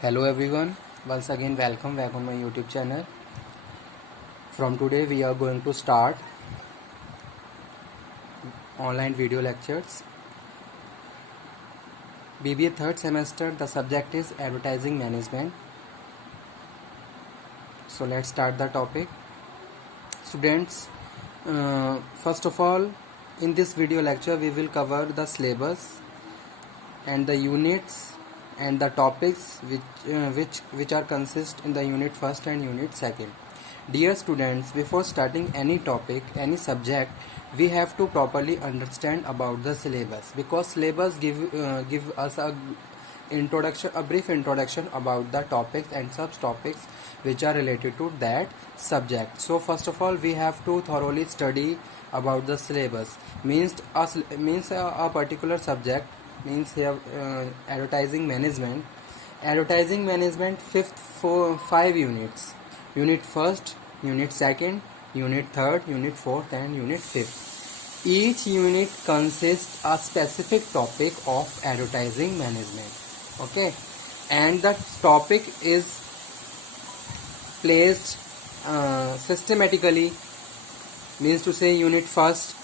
Hello everyone, once again welcome back on my YouTube channel. From today we are going to start online video lectures. BBA third semester, the subject is advertising management. So let's start the topic. Students, first of all, in this video lecture we will cover the syllabus and the units and the topics which are consist in the unit first and unit second. Dear students, before starting any topic, any subject, we have to properly understand about the syllabus, because syllabus give us a brief introduction about the topics and subtopics which are related to that subject. So first of all, we have to thoroughly study about the syllabus. Means a particular subject, means here advertising management. Advertising management five units: unit first, unit second, unit third, unit fourth, and unit fifth. Each unit consists a specific topic of advertising management. Okay, and the topic is placed systematically. Means to say, unit first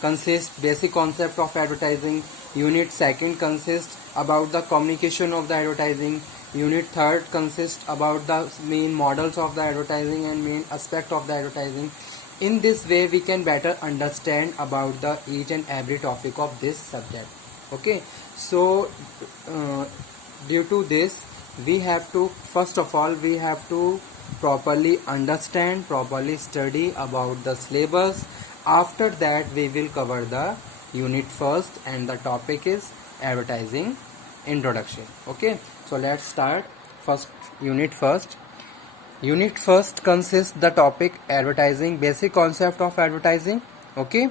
consists basic concept of advertising. Unit second consists about the communication of the advertising. Unit third consists about the main models of the advertising and main aspect of the advertising. In this way we can better understand about the each and every topic of this subject. Okay, so due to this, we have to, first of all, we have to properly understand, properly study about the syllabus. After that we will cover the unit first, and the topic is advertising introduction. Okay, so let's start. First, unit first. Unit first consists the topic advertising, basic concept of advertising. Okay,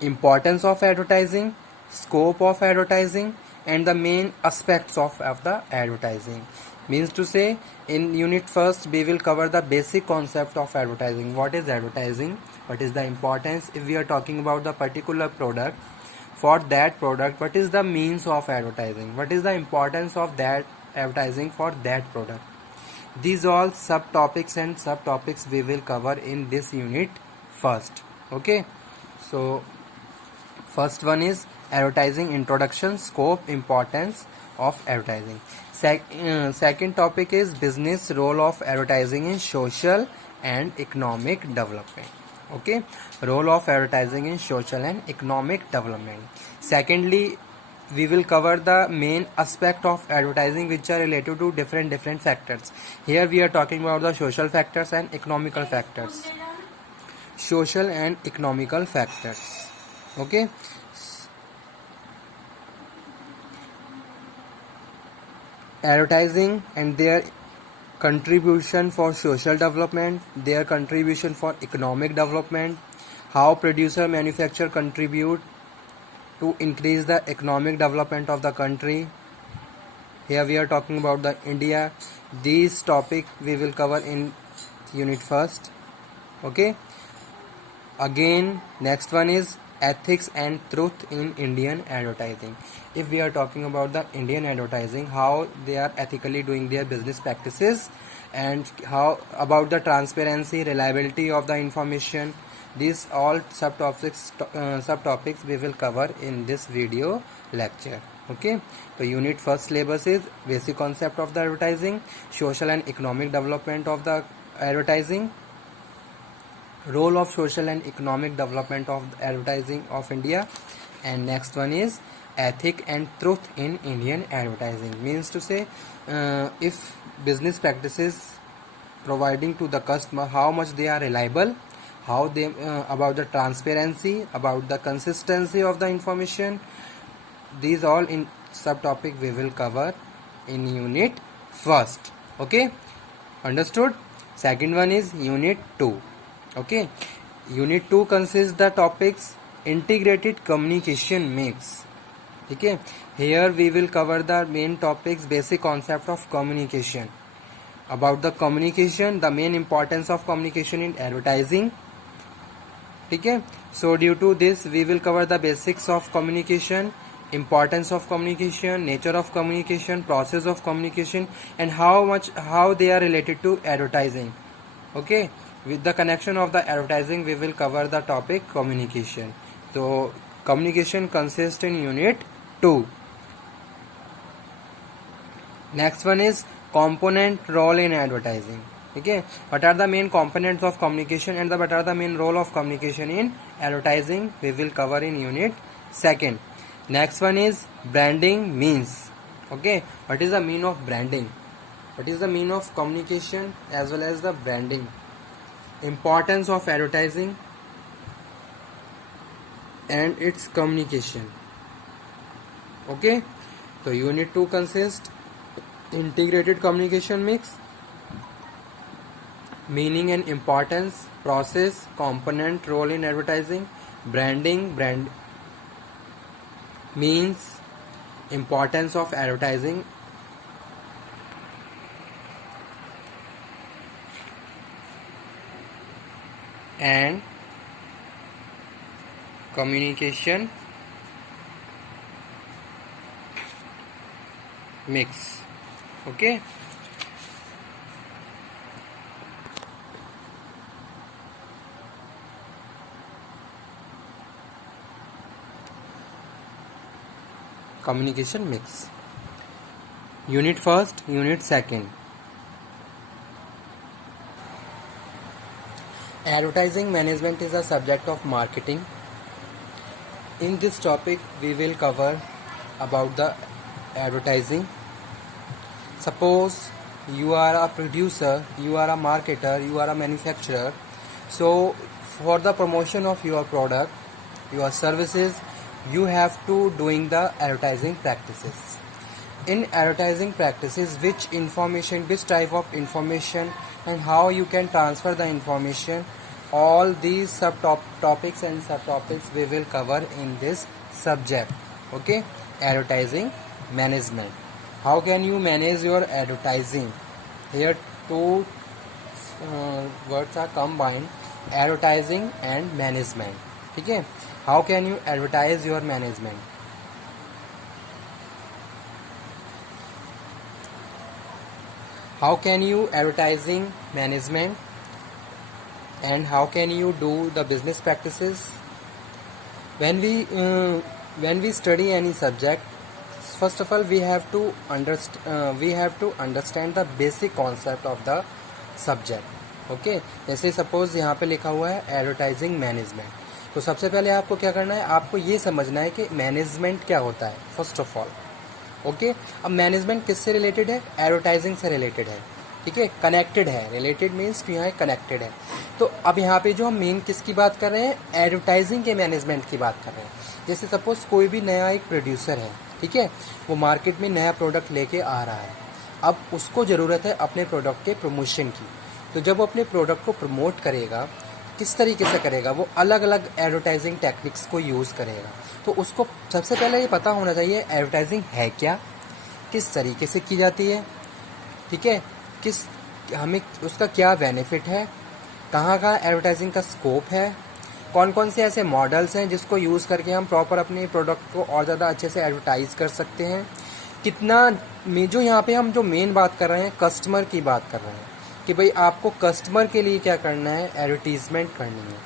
importance of advertising, scope of advertising, and the main aspects of the advertising. Means to say, in unit first we will cover the basic concept of advertising. What is advertising? What is the importance? If we are talking about the particular product, for that product, what is the means of advertising? What is the importance of that advertising for that product? These all subtopics and subtopics we will cover in this unit first. Okay, so first one is advertising introduction, scope, importance of advertising. Second topic is business role of advertising in social and economic development. Okay, role of advertising in social and economic development. Secondly, we will cover the main aspect of advertising which are related to different factors. Here we are talking about the social factors and economical factors. Social and economical factors. Okay, advertising and their contribution for social development, their contribution for economic development, how producer manufacturer contribute to increase the economic development of the country. Here we are talking about the India. These topic we will cover in unit first. Okay, again next one is ethics and truth in Indian advertising. If we are talking about the Indian advertising, how they are ethically doing their business practices, and how about the transparency, reliability of the information. These all subtopics we will cover in this video lecture. Okay, so unit first syllabus is basic concept of the advertising, social and economic development of the advertising, role of social and economic development of advertising of India, and next one is ethic and truth in Indian advertising. Means to say, if business practices providing to the customer, how much they are reliable, how they about the transparency, about the consistency of the information. These all in subtopic we will cover in unit first. Okay, understood? Second one is unit 2. Okay, unit 2 consists the topics integrated communication mix. Okay, here we will cover the main topics, basic concept of communication, about the communication, the main importance of communication in advertising. Okay, so due to this we will cover the basics of communication, importance of communication, nature of communication, process of communication, and how they are related to advertising. Okay, with the connection of the advertising, we will cover the topic communication. So communication consists in unit 2. Next one is component role in advertising. Okay, what are the main components of communication and what are the main role of communication in advertising? We will cover in unit 2. Next one is branding means. Okay, what is the mean of branding? What is the mean of communication as well as the branding? Importance of advertising and its communication. Okay, so unit 2 consists integrated communication mix, meaning and importance, process, component, role in advertising, branding, brand means, importance of advertising, and communication mix. Okay, communication mix. Unit 1, unit 2. Advertising management is a subject of marketing. In this topic we will cover about the advertising. Suppose you are a producer, you are a marketer, you are a manufacturer. So for the promotion of your product, your services, you have to doing the advertising practices. In advertising practices, which type of information and how you can transfer the information, all these topics and subtopics we will cover in this subject. Okay, advertising management. How can you manage your advertising? Here two words are combined, advertising and management. Okay, how can you advertise your management? How can you advertising management and how can you do the business practices? When we study any subject, first of all we have to understand the basic concept of the subject. Okay, जैसे सपोज यहाँ पे लिखा हुआ है advertising management, तो सबसे पहले आपको क्या करना है, आपको ये समझना है कि मैनेजमेंट क्या होता है फर्स्ट ऑफ ऑल. ओके, अब मैनेजमेंट किससे रिलेटेड है? एडवर्टाइजिंग से रिलेटेड है. ठीक है, कनेक्टेड है. रिलेटेड मीन्स कि यहाँ कनेक्टेड है. तो अब यहाँ पे जो हम मेन किसकी बात कर रहे हैं, एडवर्टाइजिंग के मैनेजमेंट की बात कर रहे हैं. जैसे सपोज कोई भी नया एक प्रोड्यूसर है, ठीक है, वो मार्केट में नया प्रोडक्ट लेके आ रहा है. अब उसको ज़रूरत है अपने प्रोडक्ट के प्रमोशन की. तो जब वो अपने प्रोडक्ट को प्रमोट करेगा, किस तरीके से करेगा, वो अलग अलग एडवर्टाइजिंग टेक्निक्स को यूज़ करेगा. तो उसको सबसे पहले ये पता होना चाहिए एडवर्टाइजिंग है क्या, किस तरीके से की जाती है, ठीक है, हमें उसका क्या बेनिफिट है, कहाँ कहाँ एडवर्टाइजिंग का स्कोप है, कौन कौन से ऐसे मॉडल्स हैं जिसको यूज़ करके हम प्रॉपर अपने प्रोडक्ट को और ज़्यादा अच्छे से एडवर्टाइज़ कर सकते हैं. कितना जो यहाँ पे हम जो मेन बात कर रहे हैं, कस्टमर की बात कर रहे हैं कि भाई आपको कस्टमर के लिए क्या करना है, एडवर्टीजमेंट करनी है.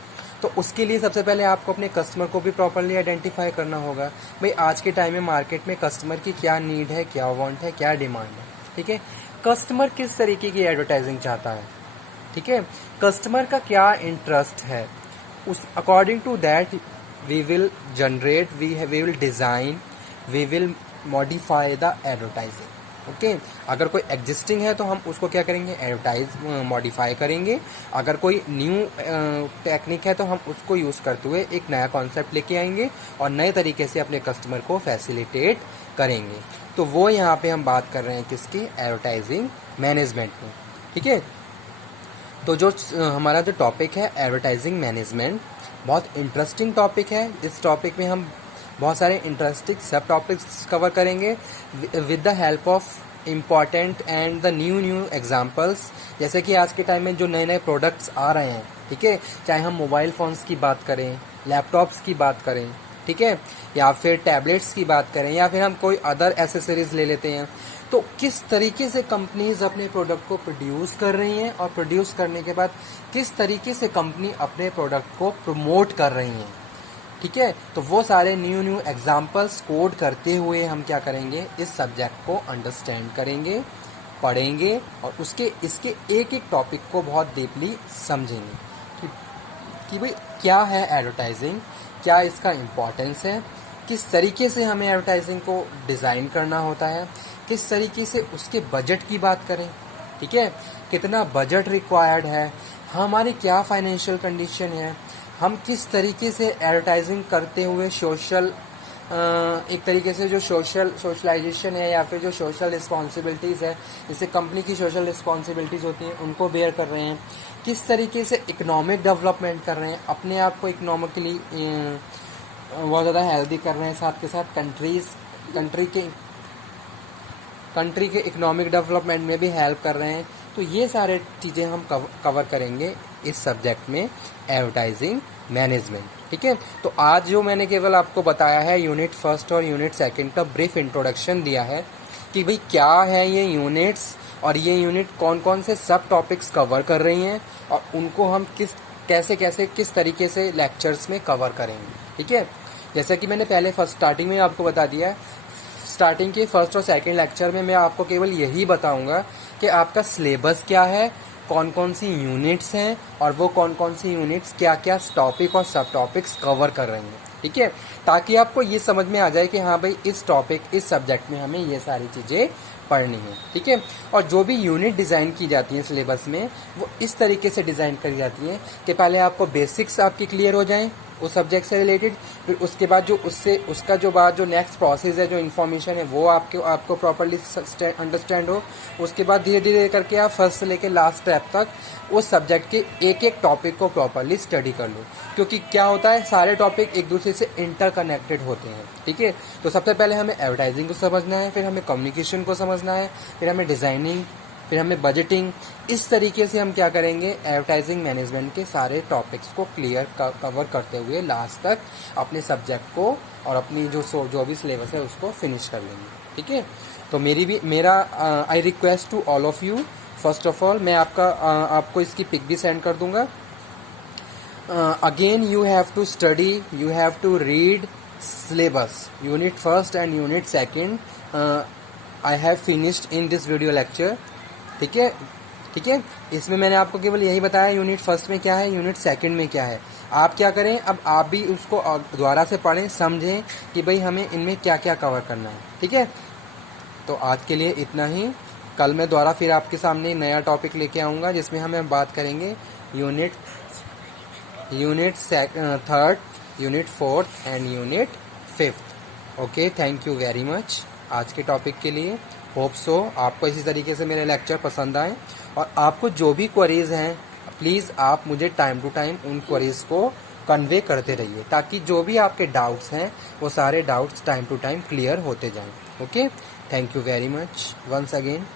तो उसके लिए सबसे पहले आपको अपने कस्टमर को भी प्रॉपरली आइडेंटिफाई करना होगा. भाई आज के टाइम में मार्केट में कस्टमर की क्या नीड है, क्या वांट है, क्या डिमांड है. ठीक है, कस्टमर किस तरीके की एडवर्टाइजिंग चाहता है, ठीक है, कस्टमर का क्या इंटरेस्ट है, उस according to that we will generate, we will design, we will modify the advertising. Okay, अगर कोई एग्जिस्टिंग है तो हम उसको क्या करेंगे, एडवर्टाइज मॉडिफाई करेंगे. अगर कोई न्यू टेक्निक है तो हम उसको यूज़ करते हुए एक नया कॉन्सेप्ट लेके आएंगे और नए तरीके से अपने कस्टमर को फैसिलिटेट करेंगे. तो वो यहाँ पे हम बात कर रहे हैं किसकी, एडवर्टाइजिंग मैनेजमेंट में. ठीक है, तो जो हमारा जो टॉपिक है एडवर्टाइजिंग मैनेजमेंट, बहुत इंटरेस्टिंग टॉपिक है. इस टॉपिक में हम बहुत सारे इंटरेस्टिंग सब टॉपिक्स कवर करेंगे with the help of important and the new examples. जैसे कि आज के टाइम में जो नए नए प्रोडक्ट्स आ रहे हैं, ठीक है, चाहे हम मोबाइल फ़ोन्स की बात करें, लैपटॉप्स की बात करें, ठीक है, या फिर टैबलेट्स की बात करें, या फिर हम कोई अदर एसेसरीज ले लेते हैं, तो किस तरीके से कंपनीज अपने प्रोडक्ट को प्रोड्यूस कर रही हैं और प्रोड्यूस करने के बाद किस तरीके से कंपनी अपने प्रोडक्ट को प्रमोट कर रही हैं, ठीक है। तो वो सारे न्यू एग्जाम्पल्स कोड करते हुए हम क्या करेंगे, इस सब्जेक्ट को अंडरस्टैंड करेंगे, पढ़ेंगे और इसके एक एक टॉपिक को बहुत डीपली समझेंगे कि भाई क्या है एडवर्टाइजिंग, क्या इसका इम्पोर्टेंस है, किस तरीके से हमें एडवर्टाइजिंग को डिज़ाइन करना होता है, किस तरीके से उसके बजट की बात करें, ठीक है, कितना बजट रिक्वायर्ड है, हमारी क्या फाइनेंशियल कंडीशन है, हम किस तरीके से एडवर्टाइजिंग करते हुए एक तरीके से जो सोशलाइजेशन है या फिर जो सोशल रिस्पॉन्सिबिलिटीज़ है, जैसे कंपनी की सोशल रिस्पॉन्सिबिलिटीज़ होती हैं, उनको बेयर कर रहे हैं, किस तरीके से इकोनॉमिक डेवलपमेंट कर रहे हैं, अपने आप को इकोनॉमिकली बहुत ज़्यादा हेल्दी कर रहे हैं, साथ के साथ कंट्री के इकोनॉमिक डेवलपमेंट में भी हेल्प कर रहे हैं। तो ये सारे चीज़ें हम कवर करेंगे इस सब्जेक्ट में, एडवर्टाइजिंग मैनेजमेंट, ठीक है। तो आज जो मैंने केवल आपको बताया है यूनिट फर्स्ट और यूनिट सेकंड का ब्रीफ इंट्रोडक्शन दिया है कि भाई क्या है ये यूनिट्स और ये यूनिट कौन कौन से सब टॉपिक्स कवर कर रही हैं और उनको हम किस तरीके से लेक्चर्स में कवर करेंगे, ठीक है। जैसा कि मैंने पहले स्टार्टिंग में आपको बता दिया है, स्टार्टिंग के फर्स्ट और सेकंड लेक्चर में मैं आपको केवल यही बताऊंगा कि आपका सिलेबस क्या है, कौन कौन सी यूनिट्स हैं और वो कौन कौन सी यूनिट्स क्या क्या टॉपिक और सब टॉपिक्स कवर कर रही हैं, ठीक है, ताकि आपको ये समझ में आ जाए कि हाँ भाई इस सब्जेक्ट में हमें ये सारी चीज़ें पढ़नी है, ठीक है। और जो भी यूनिट डिज़ाइन की जाती है सिलेबस में, वो इस तरीके से डिज़ाइन करी जाती है कि पहले आपको बेसिक्स आपकी क्लियर हो जाएं उस सब्जेक्ट से रिलेटेड, फिर उसके बाद जो नेक्स्ट प्रोसेस है, जो इन्फॉर्मेशन है, वो आपको प्रॉपर्ली अंडरस्टैंड हो। उसके बाद धीरे धीरे करके आप फर्स्ट से लेकर लास्ट स्टेप तक उस सब्जेक्ट के एक एक टॉपिक को प्रॉपर्ली स्टडी कर लो, क्योंकि क्या होता है, सारे टॉपिक एक दूसरे से इंटरकनेक्टेड होते हैं, ठीक है। तो सबसे पहले हमें एडवर्टाइजिंग को समझना है, फिर हमें कम्युनिकेशन को समझना है, फिर हमें डिज़ाइनिंग, फिर हमें बजटिंग। इस तरीके से हम क्या करेंगे, एडवर्टाइजिंग मैनेजमेंट के सारे टॉपिक्स को कवर करते हुए लास्ट तक अपने सब्जेक्ट को और अपनी जो भी सिलेबस है उसको फिनिश कर लेंगे, ठीक है। तो मेरा I request to all of you, first of all मैं आपको इसकी पिक भी सेंड कर दूंगा। Again you have to study, you have to read syllabus unit first and unit second I have finished in this video lecture, ठीक है, ठीक है। इसमें मैंने आपको केवल यही बताया यूनिट फर्स्ट में क्या है, यूनिट सेकंड में क्या है। आप क्या करें, अब आप भी उसको दोबारा से पढ़ें, समझें कि भाई हमें इनमें क्या क्या कवर करना है, ठीक है। तो आज के लिए इतना ही। कल मैं दोबारा फिर आपके सामने नया टॉपिक लेके आऊँगा जिसमें हम बात करेंगे unit third, unit fourth and unit fifth. Okay, thank you very much आज के टॉपिक के लिए। होप सो आपको इसी तरीके से मेरे लेक्चर पसंद आए, और आपको जो भी क्वेरीज हैं प्लीज़ आप मुझे टाइम टू टाइम उन क्वेरीज को कन्वे करते रहिए, ताकि जो भी आपके डाउट्स हैं वो सारे doubts time to time clear होते जाएं। Okay, thank you very much once again.